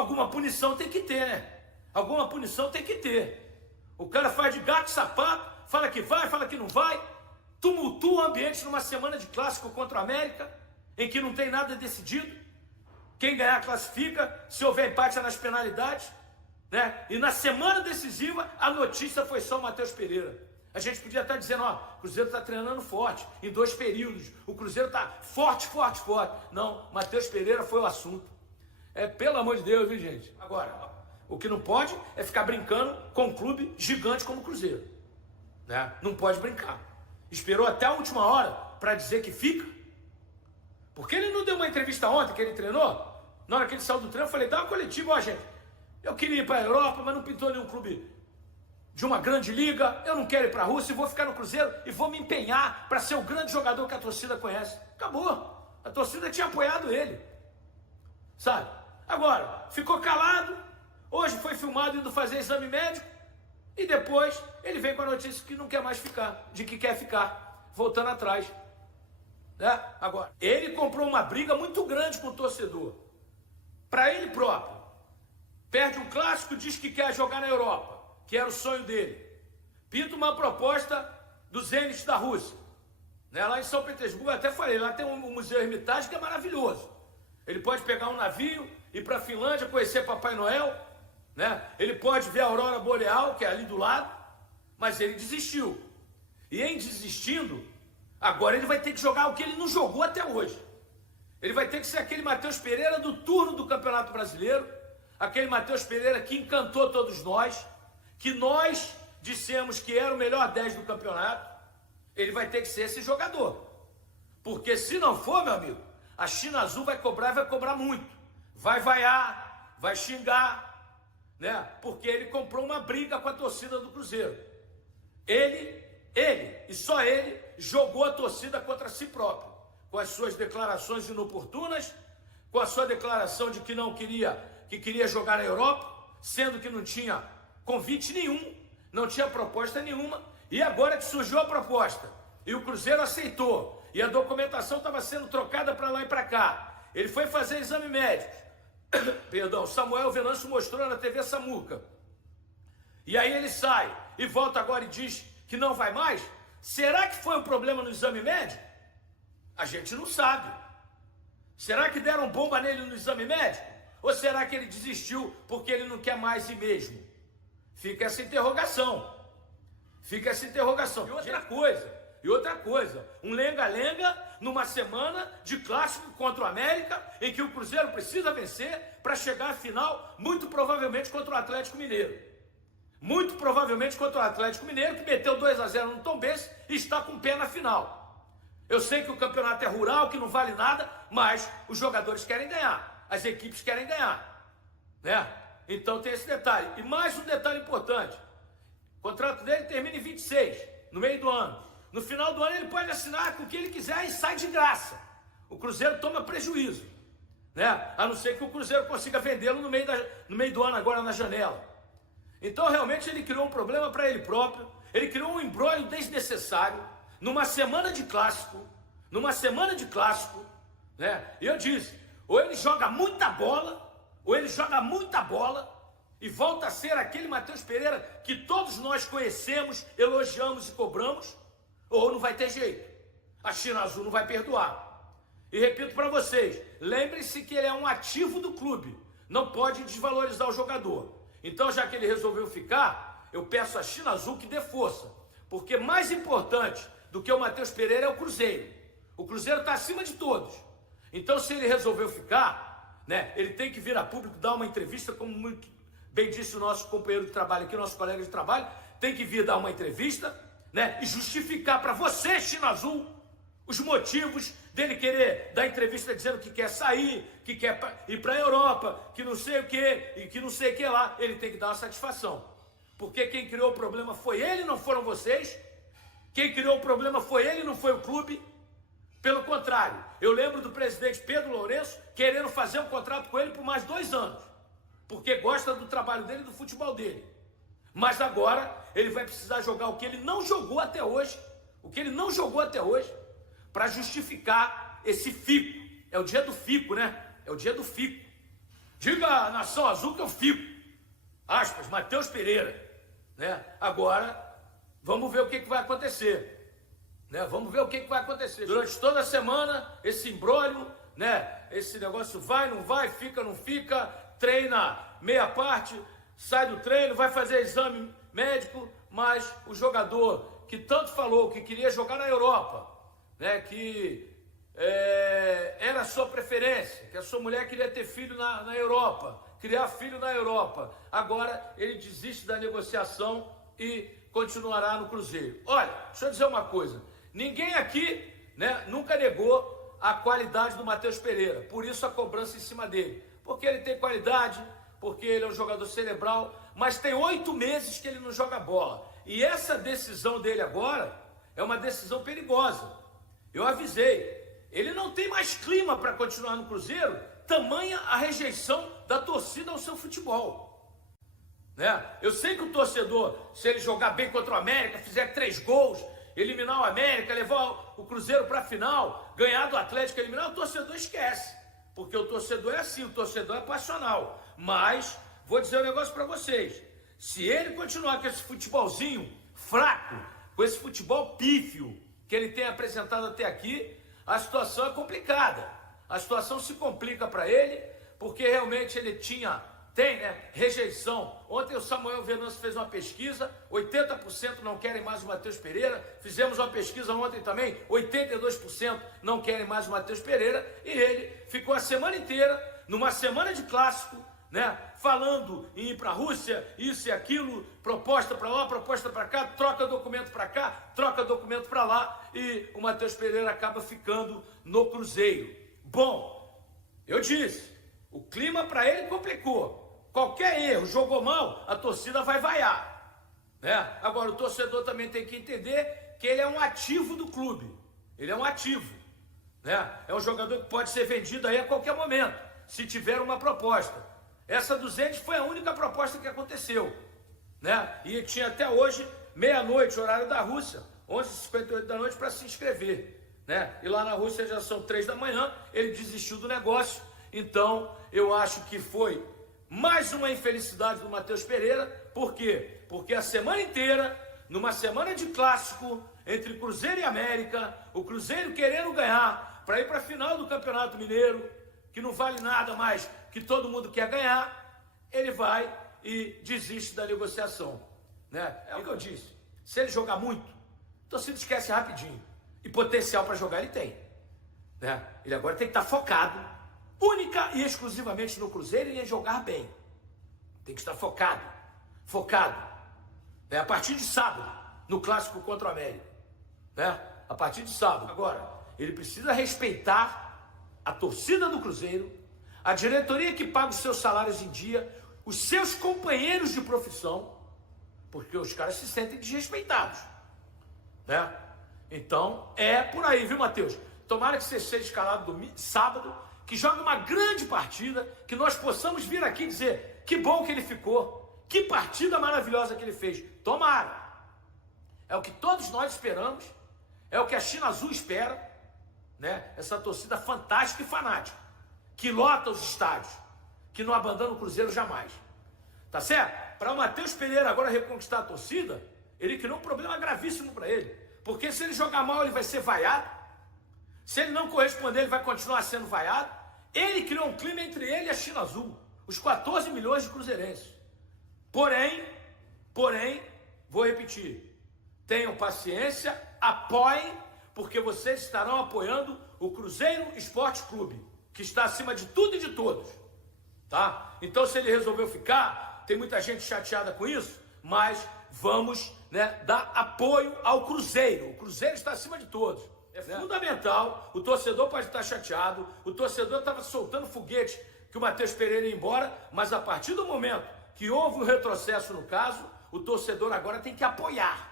alguma punição tem que ter, né? Alguma punição tem que ter. O cara faz de gato e sapato, fala que vai, fala que não vai, tumultua o ambiente numa semana de clássico contra o América, em que não tem nada decidido. Quem ganhar classifica, se houver empate é nas penalidades, né? E na semana decisiva, a notícia foi só o Matheus Pereira. A gente podia estar dizendo, ó, o Cruzeiro está treinando forte, em 2 períodos, o Cruzeiro está forte, forte, forte. Não, Matheus Pereira foi o assunto. Pelo amor de Deus, viu, gente? Agora, o que não pode é ficar brincando com um clube gigante como o Cruzeiro, né? Não pode brincar. Esperou até a última hora para dizer que fica. Porque ele não deu uma entrevista ontem que ele treinou? Na hora que ele saiu do treino, eu falei, dá uma coletiva, ó, gente. Eu queria ir para a Europa, mas não pintou nenhum clube de uma grande liga. Eu não quero ir para a Rússia, vou ficar no Cruzeiro e vou me empenhar para ser o grande jogador que a torcida conhece. Acabou. A torcida tinha apoiado ele. Sabe? Agora, ficou calado. Hoje foi filmado indo fazer exame médico. E depois ele vem com a notícia que não quer mais ficar, de que quer ficar, voltando atrás. Né? Agora, ele comprou uma briga muito grande com o torcedor. Para ele próprio. Perde um clássico, diz que quer jogar na Europa, que era o sonho dele. Pinta uma proposta do Zenit da Rússia. Né? Lá em São Petersburgo, até falei, lá tem um museu Hermitage que é maravilhoso. Ele pode pegar um navio, ir para a Finlândia, conhecer Papai Noel, né? Ele pode ver a Aurora Boreal, que é ali do lado, mas ele desistiu. E em desistindo, agora ele vai ter que jogar o que ele não jogou até hoje. Ele vai ter que ser aquele Matheus Pereira do turno do Campeonato Brasileiro, aquele Matheus Pereira que encantou todos nós, que nós dissemos que era o melhor 10 do campeonato. Ele vai ter que ser esse jogador. Porque se não for, meu amigo, a China Azul vai cobrar e vai cobrar muito. Vai vaiar, vai xingar, né? Porque ele comprou uma briga com a torcida do Cruzeiro. Ele e só ele jogou a torcida contra si próprio, com as suas declarações inoportunas, com a sua declaração de que não queria, que queria jogar na Europa, sendo que não tinha convite nenhum, não tinha proposta nenhuma, e agora que surgiu a proposta, e o Cruzeiro aceitou, e a documentação estava sendo trocada para lá e para cá, ele foi fazer exame médico, perdão, Samuel Venâncio mostrou na TV Samuca, e aí ele sai, e volta agora e diz que não vai mais. Será que foi um problema no exame médico? A gente não sabe. Será que deram bomba nele no exame médico? Ou será que ele desistiu porque ele não quer mais ir mesmo? Fica essa interrogação. Fica essa interrogação. E outra coisa, um lenga-lenga numa semana de clássico contra o América, em que o Cruzeiro precisa vencer para chegar à final, muito provavelmente contra o Atlético Mineiro. Muito provavelmente contra o Atlético Mineiro, que meteu 2-0 no Tombense e está com o pé na final. Eu sei que o campeonato é rural, que não vale nada, mas os jogadores querem ganhar, as equipes querem ganhar, né? Então tem esse detalhe. E mais um detalhe importante: o contrato dele termina em 26, no meio do ano. No final do ano ele pode assinar com o que ele quiser e sai de graça. O Cruzeiro toma prejuízo, né? A não ser que o Cruzeiro consiga vendê-lo no meio do ano, agora na janela. Então realmente ele criou um problema para ele próprio, ele criou um imbróglio desnecessário, numa semana de clássico, né? E eu disse, ou ele joga muita bola, e volta a ser aquele Matheus Pereira que todos nós conhecemos, elogiamos e cobramos, ou não vai ter jeito. A China Azul não vai perdoar. E repito para vocês, lembrem-se que ele é um ativo do clube, não pode desvalorizar o jogador. Então, já que ele resolveu ficar, eu peço à China Azul que dê força, porque mais importante do que o Matheus Pereira é o Cruzeiro. O Cruzeiro está acima de todos. Então, se ele resolveu ficar, né, ele tem que vir a público, dar uma entrevista, como muito bem disse o nosso companheiro de trabalho aqui, nosso colega de trabalho, tem que vir dar uma entrevista, né, e justificar para você, China Azul, os motivos dele querer dar entrevista dizendo que quer sair, que quer ir para a Europa, que não sei o que, e que não sei o que lá. Ele tem que dar uma satisfação. Porque quem criou o problema foi ele, não foram vocês. Quem criou o problema foi ele, não foi o clube. Pelo contrário, eu lembro do presidente Pedro Lourenço querendo fazer um contrato com ele por mais 2 anos. Porque gosta do trabalho dele e do futebol dele. Mas agora ele vai precisar jogar o que ele não jogou até hoje. Para justificar esse fico. É o dia do fico, né? É o dia do fico. Diga à Nação Azul que eu fico. Aspas, Matheus Pereira. Né? Agora, vamos ver o que vai acontecer. Né? Vamos ver o que vai acontecer. Durante toda a semana, esse imbróglio, né? Esse negócio vai, não vai, fica, não fica, treina meia parte, sai do treino, vai fazer exame médico, mas o jogador que tanto falou que queria jogar na Europa, né? Que era a sua preferência, que a sua mulher queria ter filho na Europa, criar filho na Europa. Agora ele desiste da negociação e continuará no Cruzeiro. Olha, deixa eu dizer uma coisa, ninguém aqui, né, nunca negou a qualidade do Matheus Pereira, por isso a cobrança em cima dele, porque ele tem qualidade, porque ele é um jogador cerebral, mas tem 8 meses que ele não joga bola, e essa decisão dele agora é uma decisão perigosa. Eu avisei, ele não tem mais clima para continuar no Cruzeiro, tamanha a rejeição da torcida ao seu futebol, né? Eu sei que o torcedor, se ele jogar bem contra o América, fizer 3 gols, eliminar o América, levar o Cruzeiro para a final, ganhar do Atlético, eliminar, o torcedor esquece, porque o torcedor é assim, o torcedor é passional. Mas vou dizer um negócio para vocês, se ele continuar com esse futebolzinho fraco, com esse futebol pífio que ele tem apresentado até aqui, a situação é complicada, a situação se complica para ele, porque realmente ele tem, né, rejeição. Ontem o Samuel Venâncio fez uma pesquisa, 80% não querem mais o Matheus Pereira, fizemos uma pesquisa ontem também, 82% não querem mais o Matheus Pereira, e ele ficou a semana inteira, numa semana de clássico, né, falando em ir para a Rússia, isso e aquilo, proposta para lá, proposta para cá, troca documento para cá, troca documento para lá, e o Matheus Pereira acaba ficando no Cruzeiro. Bom, eu disse, o clima para ele complicou, qualquer erro, jogou mal, a torcida vai vaiar, né? Agora o torcedor também tem que entender que ele é um ativo do clube, ele é um ativo, né? É um jogador que pode ser vendido aí a qualquer momento, se tiver uma proposta. Essa 200 foi a única proposta que aconteceu, né? E tinha até hoje, meia-noite, horário da Rússia, 11h58 da noite para se inscrever, né? E lá na Rússia já são 3 da manhã, ele desistiu do negócio. Então eu acho que foi mais uma infelicidade do Matheus Pereira. Por quê? Porque a semana inteira, numa semana de clássico entre Cruzeiro e América, o Cruzeiro querendo ganhar para ir para a final do Campeonato Mineiro, que não vale nada mais, que todo mundo quer ganhar, ele vai e desiste da negociação, né? É o que eu disse, se ele jogar muito, a torcida esquece rapidinho, e potencial para jogar ele tem, né? Ele agora tem que estar focado, única e exclusivamente no Cruzeiro e em jogar bem, tem que estar focado, né? A partir de sábado, no clássico contra o América, né? A partir de sábado. Agora, ele precisa respeitar a torcida do Cruzeiro, a diretoria que paga os seus salários em dia, os seus companheiros de profissão, porque os caras se sentem desrespeitados, né? Então, é por aí, viu, Matheus? Tomara que você seja escalado sábado, que jogue uma grande partida, que nós possamos vir aqui dizer que bom que ele ficou, que partida maravilhosa que ele fez. Tomara! É o que todos nós esperamos, é o que a China Azul espera, né? Essa torcida fantástica e fanática, que lota os estádios, que não abandona o Cruzeiro jamais, tá certo? Para o Matheus Pereira agora reconquistar a torcida, ele criou um problema gravíssimo para ele, porque se ele jogar mal ele vai ser vaiado, se ele não corresponder ele vai continuar sendo vaiado. Ele criou um clima entre ele e a China Azul, os 14 milhões de cruzeirenses. Porém, vou repetir, tenham paciência, apoiem, porque vocês estarão apoiando o Cruzeiro Esporte Clube, que está acima de tudo e de todos, tá? Então, se ele resolveu ficar, tem muita gente chateada com isso, mas vamos, né, dar apoio ao Cruzeiro. O Cruzeiro está acima de todos. É fundamental. O torcedor pode estar chateado, o torcedor estava soltando foguete que o Matheus Pereira ia embora, mas a partir do momento que houve um retrocesso no caso, o torcedor agora tem que apoiar,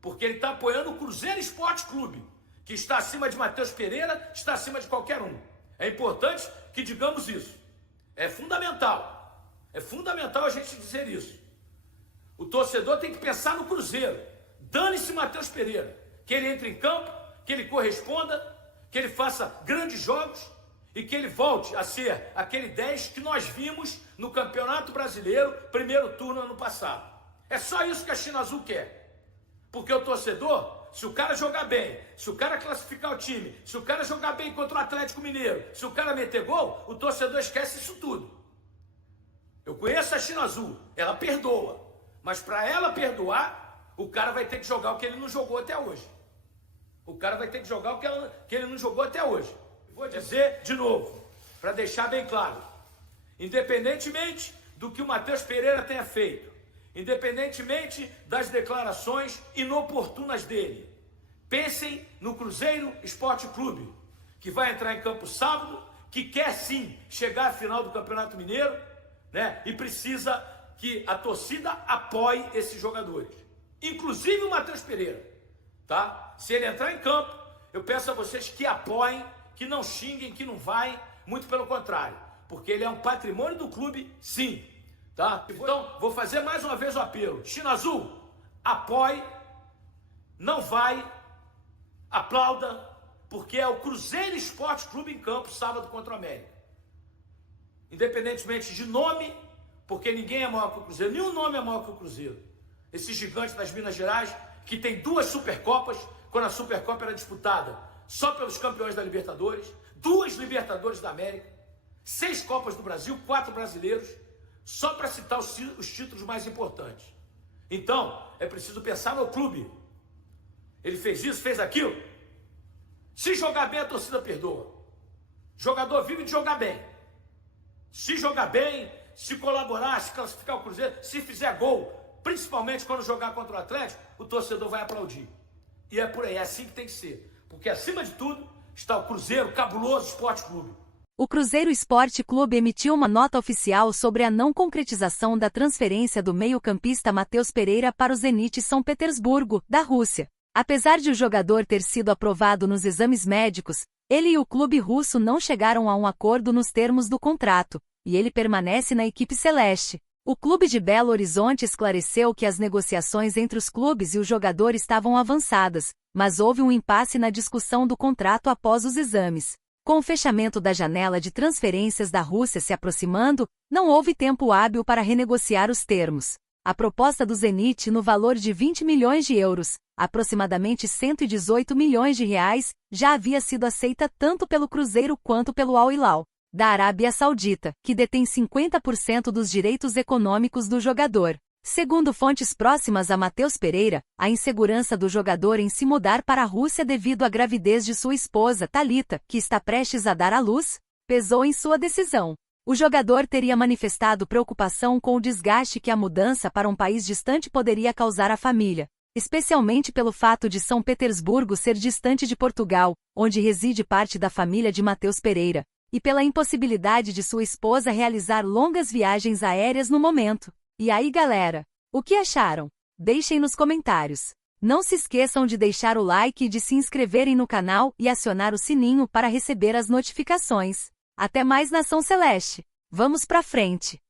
porque ele está apoiando o Cruzeiro Esporte Clube, que está acima de Matheus Pereira, está acima de qualquer um. É importante que digamos isso. É fundamental a gente dizer isso. O torcedor tem que pensar no Cruzeiro. Dane-se Matheus Pereira, que ele entre em campo, que ele corresponda, que ele faça grandes jogos e que ele volte a ser aquele 10 que nós vimos no Campeonato Brasileiro, primeiro turno ano passado. É só isso que a China Azul quer. Porque o torcedor, se o cara jogar bem, se o cara classificar o time, se o cara jogar bem contra o Atlético Mineiro, se o cara meter gol, o torcedor esquece isso tudo. Eu conheço a China Azul, ela perdoa. Mas para ela perdoar, o cara vai ter que jogar o que ele não jogou até hoje. O cara vai ter que jogar o que ele não jogou até hoje. Vou dizer de novo, para deixar bem claro. Independentemente do que o Matheus Pereira tenha feito, independentemente das declarações inoportunas dele, pensem no Cruzeiro Esporte Clube, que vai entrar em campo sábado, que quer sim chegar à final do Campeonato Mineiro, né? E precisa que a torcida apoie esses jogadores, inclusive o Matheus Pereira, tá? Se ele entrar em campo, eu peço a vocês que apoiem, que não xinguem, que não vai, muito pelo contrário, porque ele é um patrimônio do clube, sim, tá? Então, vou fazer mais uma vez o apelo. China Azul, apoie, não vai, aplauda, porque é o Cruzeiro Esporte Clube em campo, sábado contra o América. Independentemente de nome, porque ninguém é maior que o Cruzeiro, nenhum nome é maior que o Cruzeiro. Esse gigante das Minas Gerais, que tem 2 Supercopas, quando a Supercopa era disputada só pelos campeões da Libertadores, 2 Libertadores da América, 6 Copas do Brasil, 4 brasileiros, só para citar os títulos mais importantes. Então, é preciso pensar no clube. Ele fez isso, fez aquilo. Se jogar bem, a torcida perdoa. Jogador vive de jogar bem. Se jogar bem, se colaborar, se classificar o Cruzeiro, se fizer gol, principalmente quando jogar contra o Atlético, o torcedor vai aplaudir. E é por aí, é assim que tem que ser. Porque acima de tudo está o Cruzeiro Cabuloso Esporte Clube. O Cruzeiro Esporte Clube emitiu uma nota oficial sobre a não concretização da transferência do meio-campista Matheus Pereira para o Zenit São Petersburgo, da Rússia. Apesar de o jogador ter sido aprovado nos exames médicos, ele e o clube russo não chegaram a um acordo nos termos do contrato, e ele permanece na equipe celeste. O clube de Belo Horizonte esclareceu que as negociações entre os clubes e o jogador estavam avançadas, mas houve um impasse na discussão do contrato após os exames. Com o fechamento da janela de transferências da Rússia se aproximando, não houve tempo hábil para renegociar os termos. A proposta do Zenit no valor de 20 milhões de euros, aproximadamente 118 milhões de reais, já havia sido aceita tanto pelo Cruzeiro quanto pelo Al Hilal, da Arábia Saudita, que detém 50% dos direitos econômicos do jogador. Segundo fontes próximas a Matheus Pereira, a insegurança do jogador em se mudar para a Rússia devido à gravidez de sua esposa, Thalita, que está prestes a dar à luz, pesou em sua decisão. O jogador teria manifestado preocupação com o desgaste que a mudança para um país distante poderia causar à família, especialmente pelo fato de São Petersburgo ser distante de Portugal, onde reside parte da família de Matheus Pereira, e pela impossibilidade de sua esposa realizar longas viagens aéreas no momento. E aí, galera, o que acharam? Deixem nos comentários. Não se esqueçam de deixar o like e de se inscreverem no canal e acionar o sininho para receber as notificações. Até mais, Nação Celeste! Vamos pra frente!